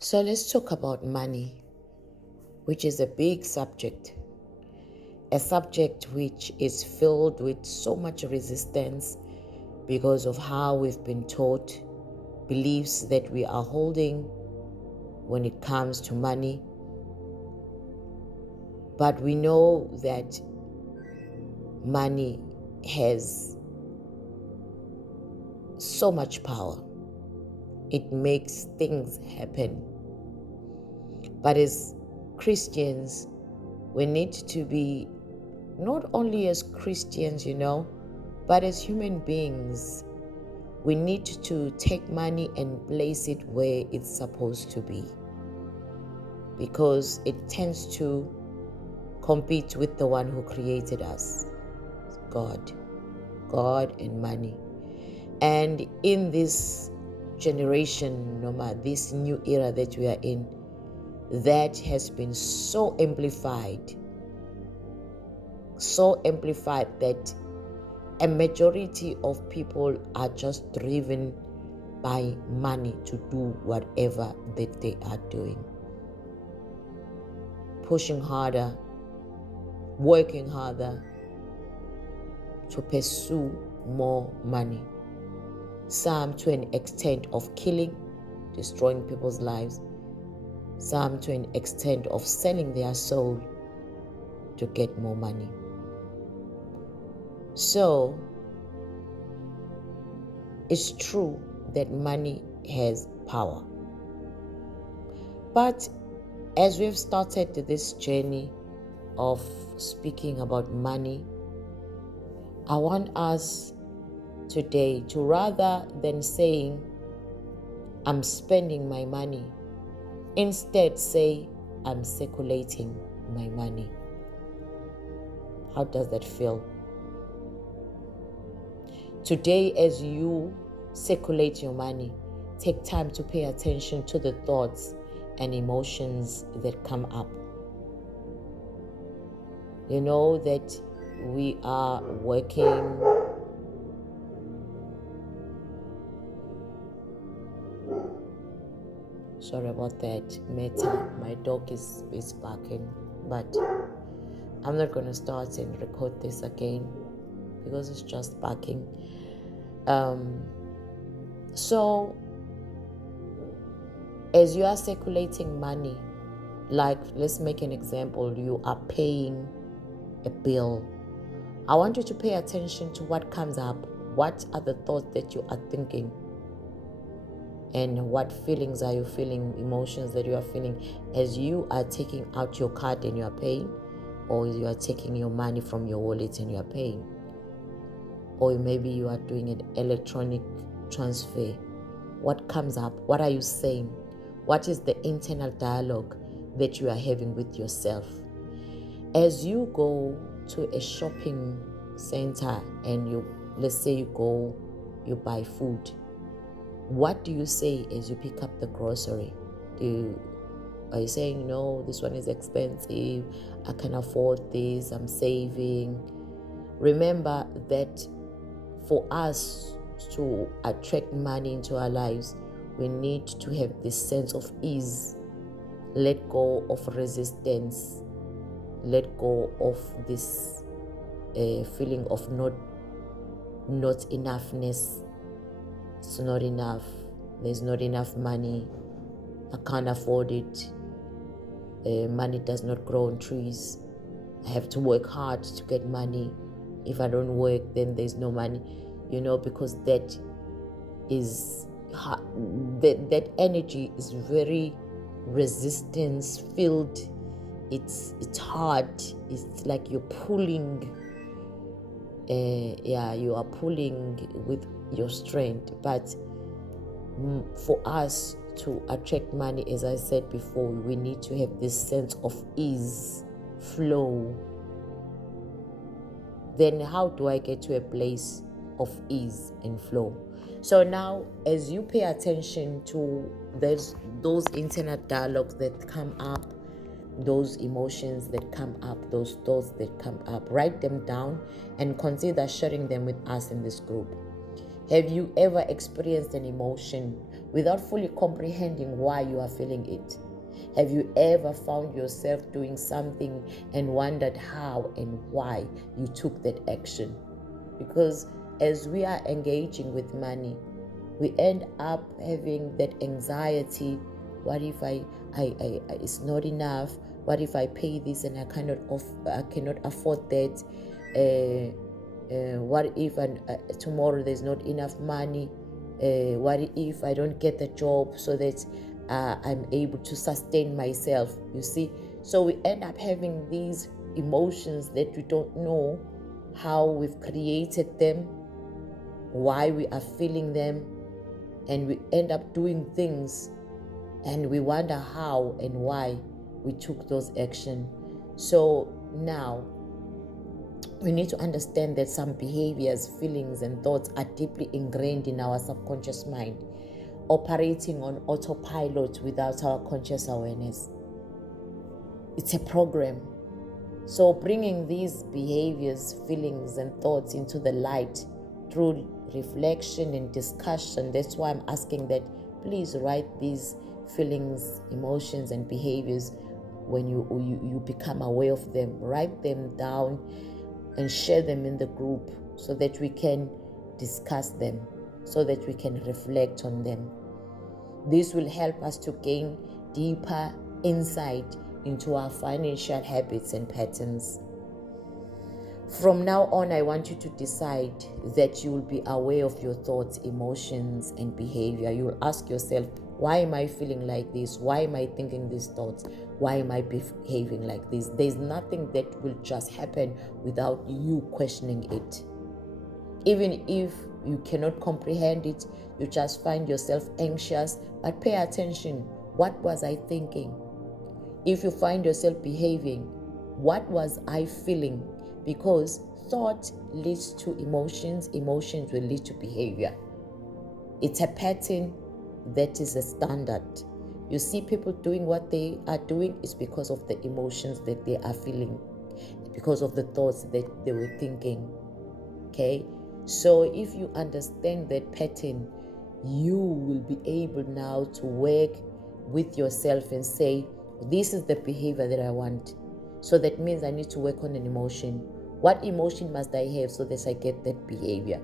So let's talk about money, which is a big subject. A subject which is filled with so much resistance because of how we've been taught, beliefs that we are holding when it comes to money. But we know that money has so much power. It makes things happen. But as Christians, we need to be not only as Christians, but as human beings, we need to take money and place it where it's supposed to be, because it tends to compete with the one who created us, God and money. And in this generation, this new era that we are in, that has been so amplified that a majority of people are just driven by money to do whatever that they are doing. Pushing harder, working harder to pursue more money. Some to an extent of killing, destroying people's lives. Some to an extent of selling their soul to get more money. So, it's true that money has power. But as we've started this journey of speaking about money, I want us today to, rather than saying, I'm spending my money, instead say, I'm circulating my money. How does that feel? Today, as you circulate your money, take time to pay attention to the thoughts and emotions that come up. You know that we are working sorry about that, Meta. My dog is barking, but I'm not going to start and record this again because it's just barking. So as you are circulating money, like let's make an example, you are paying a bill. I want you to pay attention to what comes up. What are the thoughts that you are thinking? And what feelings are you feeling, emotions that you are feeling as you are taking out your card and you are paying, or you are taking your money from your wallet and you are paying, or maybe you are doing an electronic transfer. What comes up? What are you saying? What is the internal dialogue that you are having with yourself? As you go to a shopping center and let's say you buy food, what do you say as you pick up the grocery? Are you saying, no, this one is expensive, I can afford this, I'm saving? Remember that for us to attract money into our lives, we need to have this sense of ease. Let go of resistance. Let go of this feeling of not enoughness. It's not enough. There's not enough money. I can't afford it. Money does not grow on trees. I have to work hard to get money. If I don't work, then there's no money. Because that is that energy is very resistance filled. It's hard. It's like you're pulling. You are pulling with your strength. But for us to attract money, as I said before, we need to have this sense of ease, flow. Then how do I get to a place of ease and flow? So now, as you pay attention to those internal dialogues that come up, those emotions that come up, those thoughts that come up, write them down and consider sharing them with us in this group. Have you ever experienced an emotion without fully comprehending why you are feeling it. Have you ever found yourself doing something and wondered how and why you took that action? Because as we are engaging with money, we end up having that anxiety. What if I it's not enough? What if I pay this and I cannot afford that? What if tomorrow there's not enough money? What if I don't get the job so that I'm able to sustain myself? You see, so we end up having these emotions that we don't know how we've created them, why we are feeling them, and we end up doing things and we wonder how and why we took those actions. So now we need to understand that some behaviors, feelings, and thoughts are deeply ingrained in our subconscious mind, operating on autopilot without our conscious awareness. It's a program. So bringing these behaviors, feelings, and thoughts into the light through reflection and discussion, that's why I'm asking that please write these feelings, emotions, and behaviors when you become aware of them. Write them down and share them in the group so that we can discuss them, so that we can reflect on them. This will help us to gain deeper insight into our financial habits and patterns. From now on, I want you to decide that you will be aware of your thoughts, emotions, and behavior. You will ask yourself, why am I feeling like this? Why am I thinking these thoughts? Why am I behaving like this? There's nothing that will just happen without you questioning it. Even if you cannot comprehend it, you just find yourself anxious, but pay attention. What was I thinking? If you find yourself behaving, what was I feeling? Because thought leads to emotions, emotions will lead to behavior. It's a pattern that is a standard. You see people doing what they are doing is because of the emotions that they are feeling, because of the thoughts that they were thinking. Okay? So if you understand that pattern, you will be able now to work with yourself and say, this is the behavior that I want. So that means I need to work on an emotion. What emotion must I have so that I get that behavior?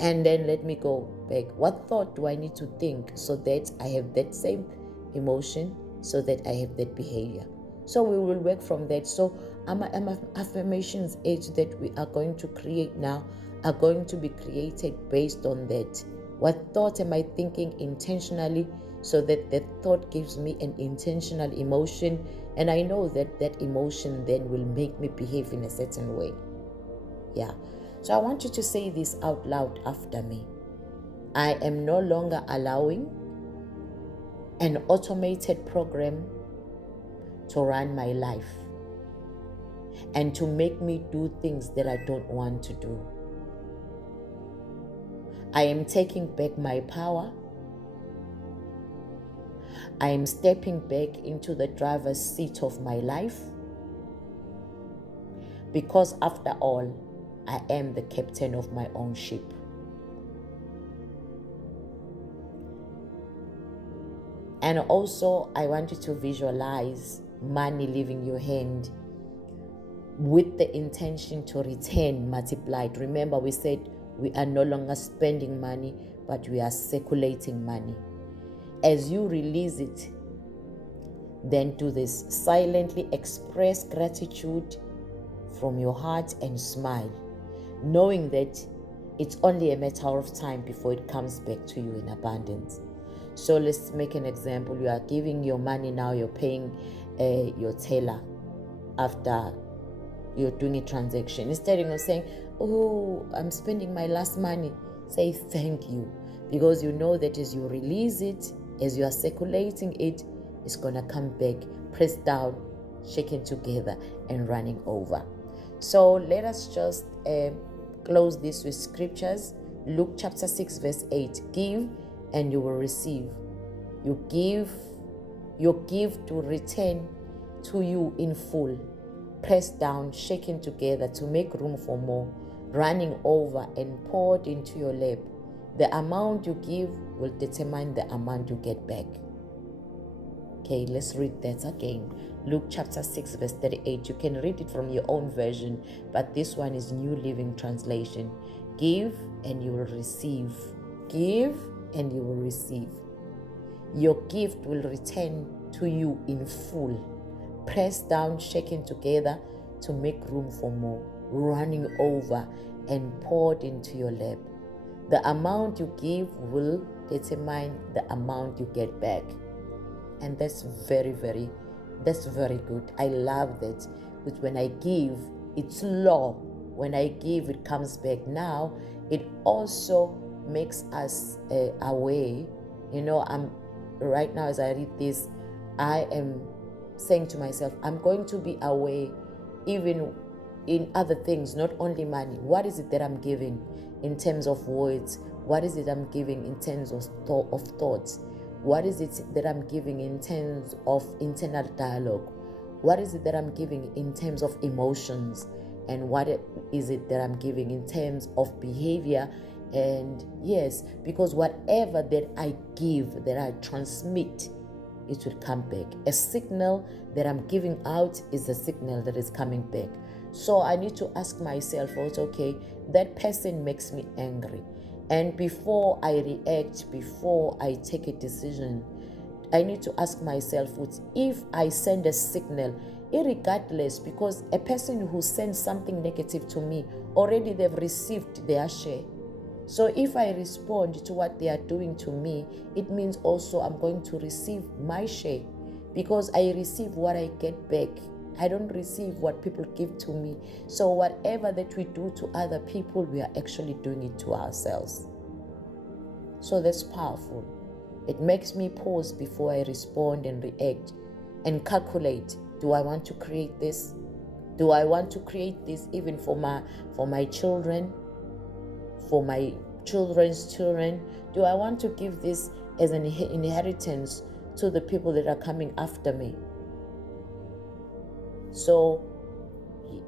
And then let me go back. What thought do I need to think so that I have that same emotion, so that I have that behavior? So we will work from that. So affirmations 8 that we are going to create now are going to be created based on that. What thought am I thinking intentionally, so that that thought gives me an intentional emotion, and I know that that emotion then will make me behave in a certain way. Yeah. So I want you to say this out loud after me. I am no longer allowing an automated program to run my life and to make me do things that I don't want to do. I am taking back my power. I am stepping back into the driver's seat of my life, because after all, I am the captain of my own ship. And also, I want you to visualize money leaving your hand with the intention to return multiplied. Remember, we said we are no longer spending money, but we are circulating money. As you release it, then do this. Silently express gratitude from your heart and smile, knowing that it's only a matter of time before it comes back to you in abundance. So let's make an example. You are giving your money now, you're paying your teller after you're doing a transaction. Instead of saying, oh, I'm spending my last money, say thank you, because you know that as you release it, as you are circulating it, it's going to come back, pressed down, shaken together, and running over. So let us just close this with scriptures. Luke chapter 6 verse 8. Give and you will receive. You give, your gift will return to you in full, pressed down, shaken together to make room for more, running over and poured into your lap. The amount you give will determine the amount you get back. Okay, let's read that again. Luke chapter 6 verse 38. You can read it from your own version, but this one is New Living Translation. Give and you will receive. Give and you will receive. Your gift will return to you in full, pressed down, shaken together to make room for more, running over and poured into your lap. The amount you give will determine the amount you get back. And that's very good. I love that. But when I give, it's law. When I give, it comes back. Now, it also makes us aware. I'm right now as I read this, I am saying to myself, I'm going to be aware even in other things, not only money. What is it that I'm giving in terms of words? What is it I'm giving in terms of thoughts? What is it that I'm giving in terms of internal dialogue? What is it that I'm giving in terms of emotions? And what is it that I'm giving in terms of behavior? And yes, because whatever that I give, that I transmit, it will come back. A signal that I'm giving out is a signal that is coming back. So I need to ask myself, okay, that person makes me angry. And before I react, before I take a decision, I need to ask myself, if I send a signal, irregardless, because a person who sends something negative to me, already they've received their share. So if I respond to what they are doing to me, it means also I'm going to receive my share, because I receive what I get back. I don't receive what people give to me. So whatever that we do to other people, we are actually doing it to ourselves. So that's powerful. It makes me pause before I respond and react and calculate. Do I want to create this? Do I want to create this even for my children? For my children's children? Do I want to give this as an inheritance to the people that are coming after me? So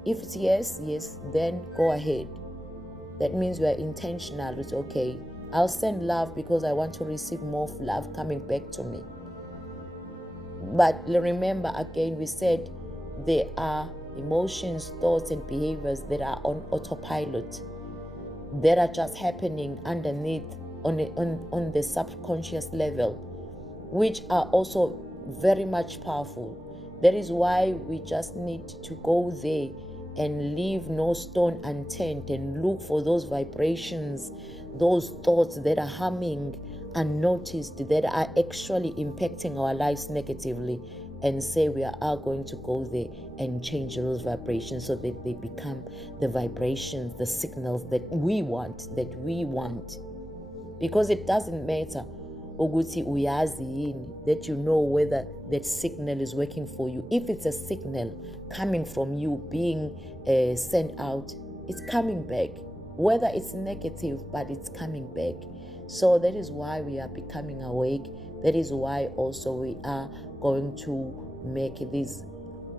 if it's yes, then go ahead. That means we are intentional. It's okay. I'll send love because I want to receive more love coming back to me. But remember, again, we said there are emotions, thoughts, and behaviors that are on autopilot, that are just happening underneath on the subconscious level, which are also very much powerful. That is why we just need to go there and leave no stone unturned and look for those vibrations, those thoughts that are humming unnoticed, that are actually impacting our lives negatively, and say we are going to go there and change those vibrations so that they become the vibrations, the signals that we want. Because it doesn't matter ukuthi uyazi yini, that you know whether that signal is working for you. If it's a signal coming from you being sent out, it's coming back. Whether it's negative, but it's coming back. So that is why we are becoming awake. That is why also we are going to make these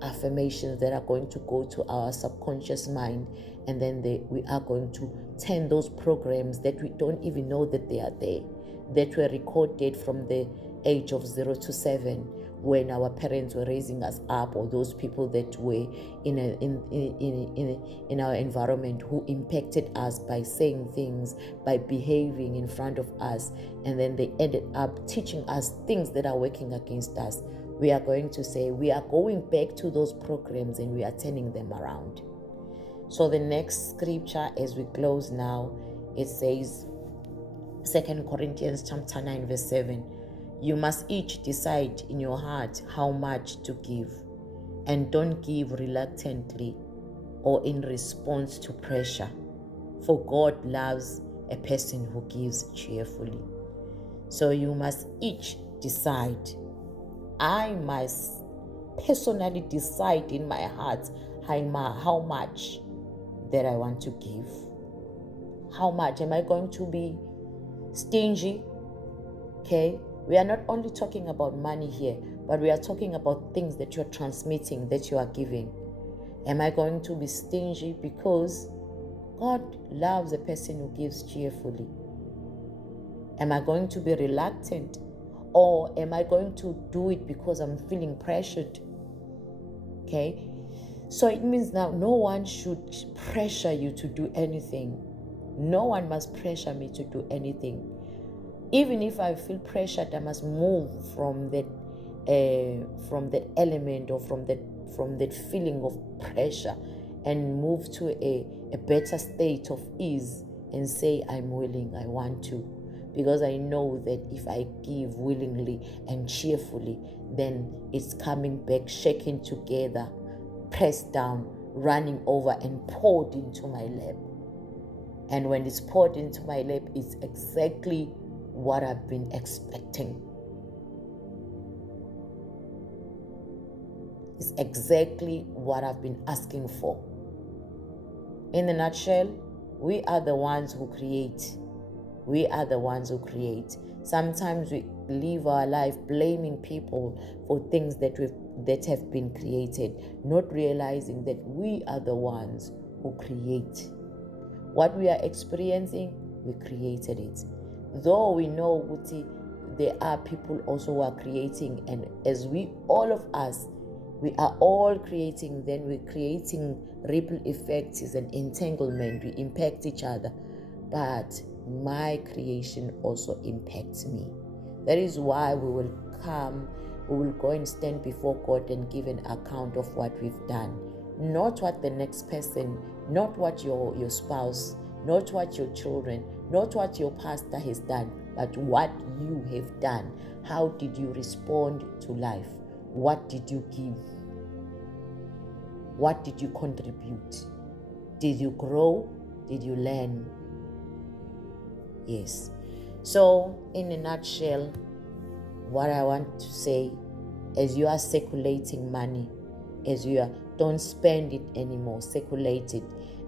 affirmations that are going to go to our subconscious mind, and then we are going to turn those programs that we don't even know that they are there, that were recorded from the age of 0 to 7 when our parents were raising us up, or those people that were in our environment who impacted us by saying things, by behaving in front of us, and then they ended up teaching us things that are working against us. We are going to say we are going back to those programs and we are turning them around. So the next scripture as we close now, it says 2 Corinthians chapter 9 verse 7. You must each decide in your heart how much to give, and don't give reluctantly or in response to pressure, for God loves a person who gives cheerfully. So you must each decide. I must personally decide in my heart how much that I want to give. How much? Am I going to be stingy? Okay, we are not only talking about money here, but we are talking about things that you're transmitting, that you are giving. Am I going to be stingy? Because God loves a person who gives cheerfully. Am I going to be reluctant? Or am I going to do it because I'm feeling pressured? Okay? So it means now no one should pressure you to do anything. No one must pressure me to do anything. Even if I feel pressured, I must move from that element, or from that feeling of pressure, and move to a better state of ease and say, I'm willing, I want to. Because I know that if I give willingly and cheerfully, then it's coming back, shaken together, pressed down, running over, and poured into my lap. And when it's poured into my lap, it's exactly what I've been expecting. It's exactly what I've been asking for. In a nutshell, we are the ones who create. We are the ones who create. Sometimes we live our life blaming people for things that have been created, not realizing that we are the ones who create. What we are experiencing, we created it. Though we know there are people also who are creating, and as all of us, we are all creating, then we're creating ripple effects and entanglement. We impact each other. But my creation also impacts me. That is why we will go and stand before God and give an account of what we've done. Not what the next person, not what your spouse, not what your children, not what your pastor has done, but what you have done. How did you respond to life? What did you give? What did you contribute? Did you grow? Did you learn? Yes. So, in a nutshell, what I want to say, as you are circulating money, don't spend it anymore, circulate it,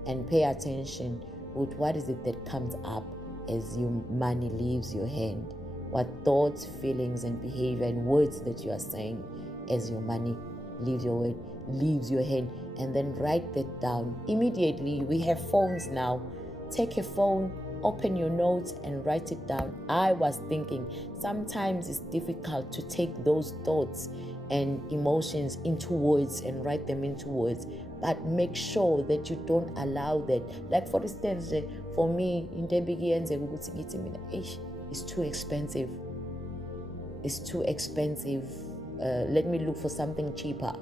and pay attention with what is it that comes up as your money leaves your hand. What thoughts, feelings, and behavior and words that you are saying as your money leaves your hand, and then write that down. Immediately, we have phones now. Take a phone, open your notes and write it down. I was thinking sometimes it's difficult to take those thoughts and emotions into words and write them into words, but make sure that you don't allow that. Like, for instance, for me, in the beginning, it's too expensive. It's too expensive. Let me look for something cheaper.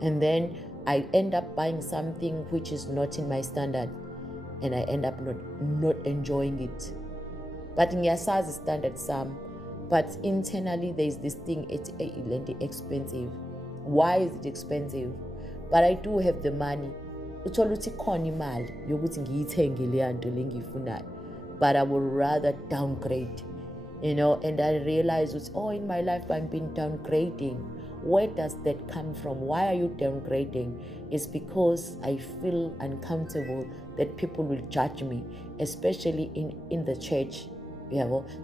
And then I end up buying something which is not in my standard, and I end up not enjoying it. But in yasazi standard some, but internally there's this thing, it's expensive. Why is it expensive? But I do have the money. Uthola ukuthi khona imali yokuthi ngiyithenge leyo nto lengiyifunayo, but I would rather downgrade, and I realize in my life I've been downgrading. Where does that come from? Why are you downgrading? It's because I feel uncomfortable that people will judge me, especially in the church.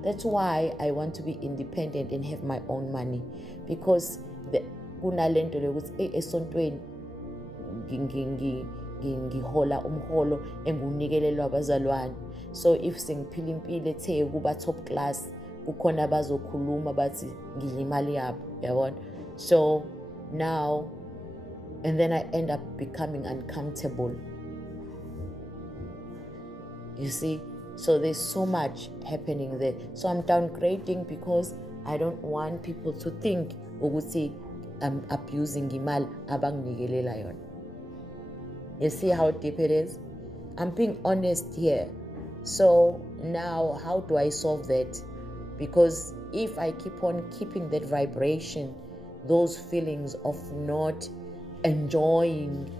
That's why I want to be independent and have my own money, because kunalento lokuthi esontweni ngihola umholo engiwunikelelwa abazalwane. So if sengiphila impilo ethe kuba top class, kukhona abazokhuluma bathi ngidla imali yabo, yabona. So now, and then I end up becoming uncomfortable. You see? So there's so much happening there. So I'm downgrading because I don't want people to think ukuthi I'm abusing imali abanginikelela yona. You see how deep it is? I'm being honest here. So now, how do I solve that? Because if I keep on keeping that vibration, those feelings of not enjoying,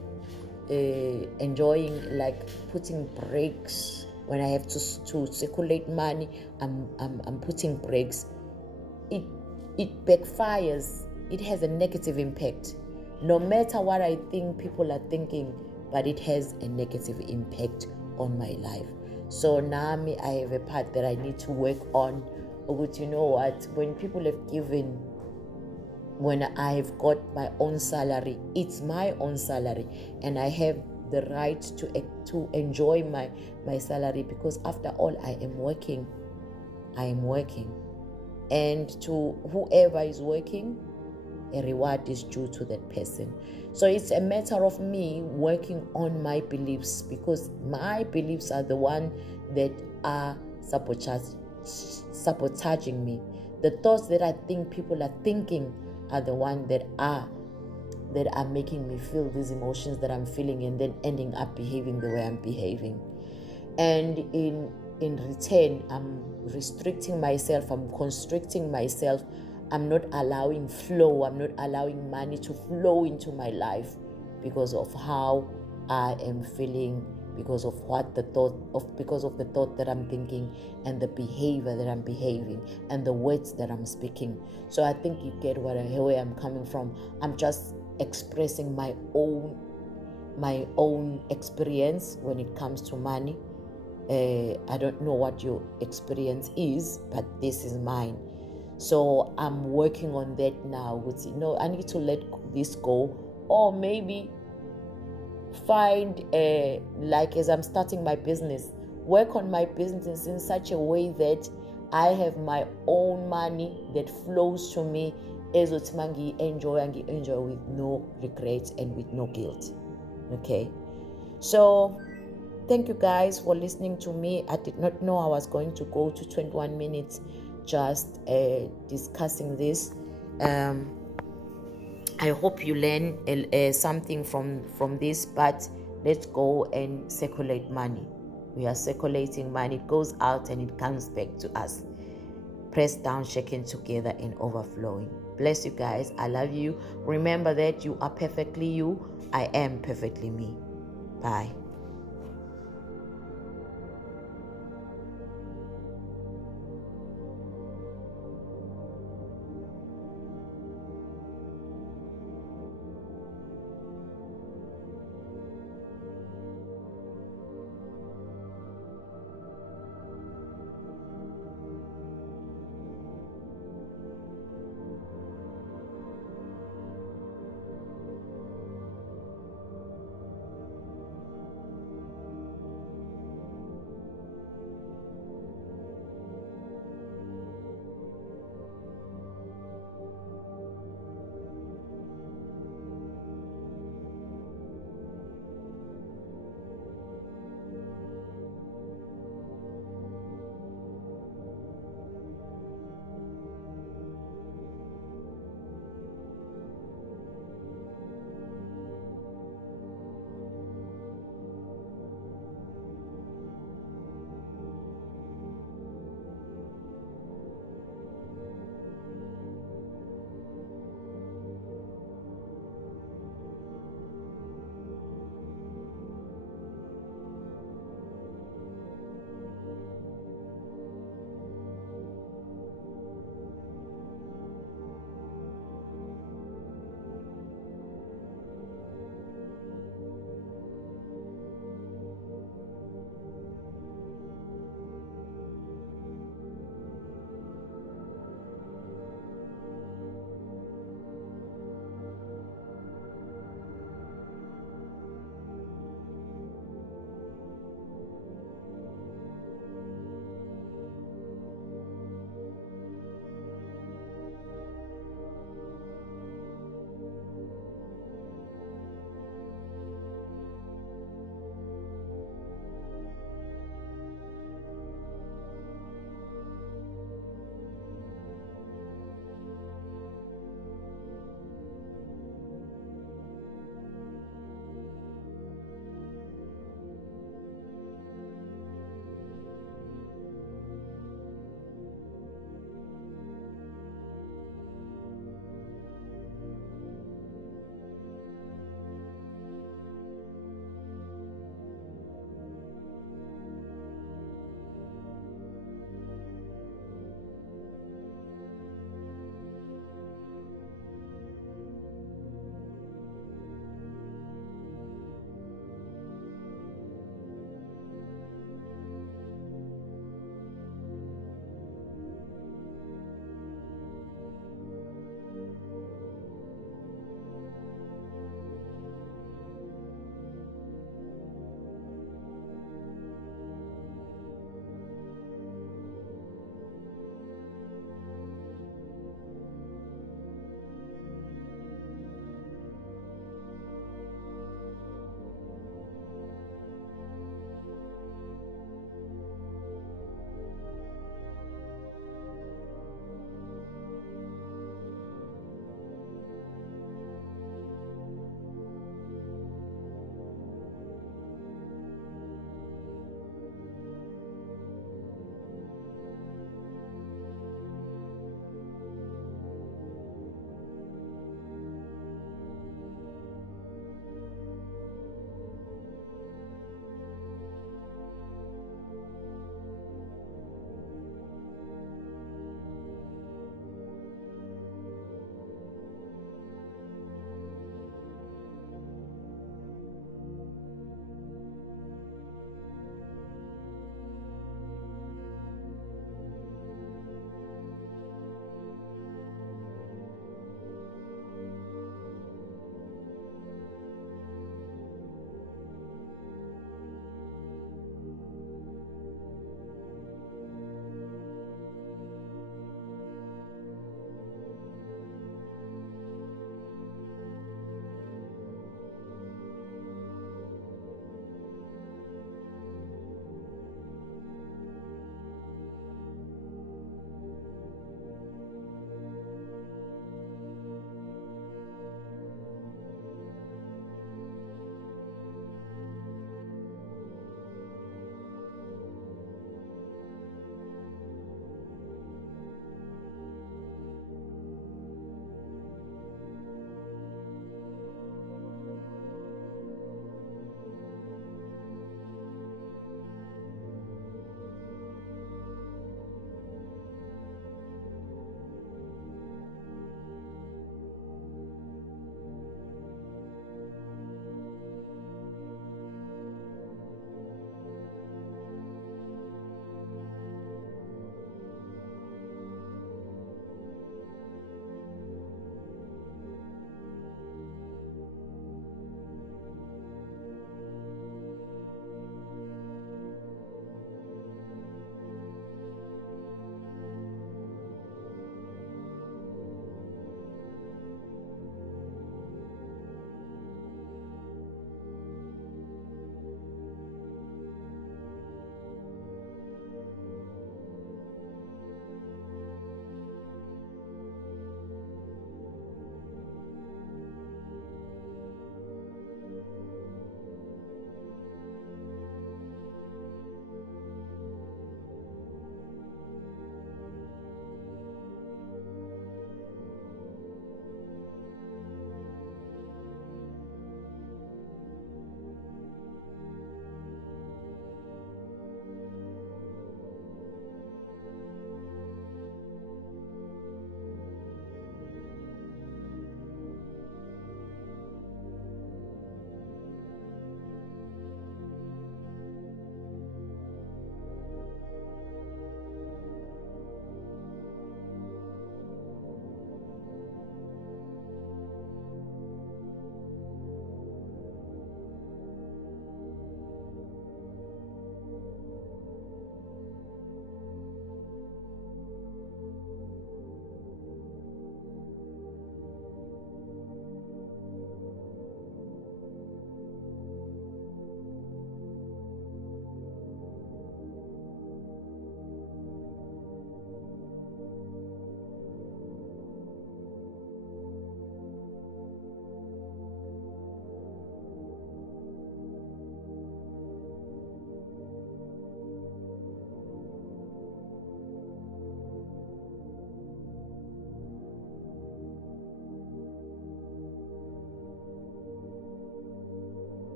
like putting brakes when I have to circulate money, I'm putting brakes. It backfires. It has a negative impact. No matter what I think people are thinking, but it has a negative impact on my life. So now I have a part that I need to work on. But you know what? When people have given, when I've got my own salary, it's my own salary, and I have the right to enjoy my salary, because after all, I am working. I am working. And to whoever is working, a reward is due to that person. So it's a matter of me working on my beliefs, because my beliefs are the one that are sabotaging me. The thoughts that I think people are thinking are the one that are making me feel these emotions that I'm feeling, and then ending up behaving the way I'm behaving. And in return, I'm restricting myself, I'm constricting myself, I'm not allowing flow, I'm not allowing money to flow into my life because of how I am feeling, because of the thought that I'm thinking, and the behavior that I'm behaving, and the words that I'm speaking. So I think you get where I'm coming from. I'm just expressing my own experience when it comes to money. I don't know what your experience is, but this is mine. So I'm working on that now. I need to let this go, or maybe find like as I'm starting my business, work on my business in such a way that I have my own money that flows to me as enjoy with no regrets and with no guilt. Okay, so thank you guys for listening to me. I did not know I was going to go to 21 minutes just discussing this. I hope you learn something from this, but let's go and circulate money. We are circulating money. It goes out and it comes back to us. Pressed down, shaken together, and overflowing. Bless you guys. I love you. Remember that you are perfectly you. I am perfectly me. Bye.